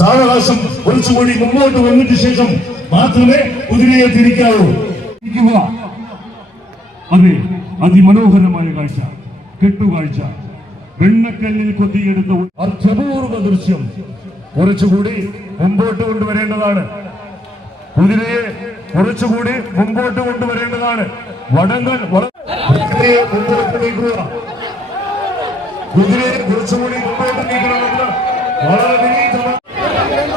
സാവകാശം കുറച്ചുകൂടി കൂടി മുമ്പോട്ട് വന്നിട്ട് ശേഷം മാത്രമേ കുതിരയെ തിരിക്കാവൂ അതെ അതിമനോഹരമായ കാഴ്ച കെട്ടുകാഴ്ച വെണ്ണക്കല്ലിൽ കൊത്തിയെടുത്ത അർത്ഥപൂർവ ദൃശ്യം കുറച്ചുകൂടി മുമ്പോട്ട് കൊണ്ടുവരേണ്ടതാണ് കുതിരയെ കുറച്ചുകൂടി മുമ്പോട്ട് കൊണ്ടുവരേണ്ടതാണ് വടങ്ങൾ മുമ്പോട്ട് നീക്കുക കുതിരയെ കുറച്ചുകൂടി മുമ്പോട്ട് നീക്കണമെന്ന് വളരെ വിനീതമാണ്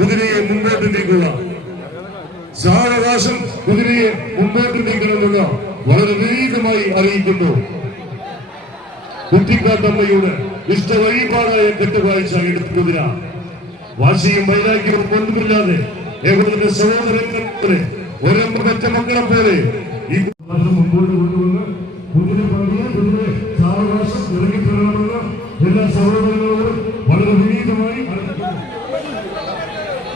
കുതിരയെ മുന്നോട്ട് നീക്കുക സഹാവകാശം കുതിരയെ മുന്നോട്ട് നീക്കണമെന്ന് വളരെ വേഗമായി അറിയിക്കുന്നു കുട്ടിക്കാട്ടമ്മയുടെ ഇഷ്ട വഴിപാടായ കെട്ടുവാഴ്ച എടുത്ത കുതിര വാശിയും വൈരാഗ്യവും ഒന്നുമില്ലാതെ ഏകദേശ സഹോദരങ്ങളെ ഒരേ മറ്റ മംഗളം പോലെ ഈ മുമ്പോട്ട് കൊണ്ടുവന്ന് കുതിര പറഞ്ഞു കുതിരെ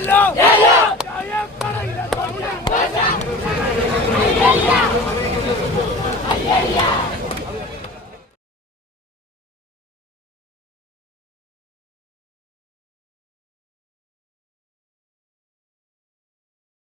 Hello! No. Yeah!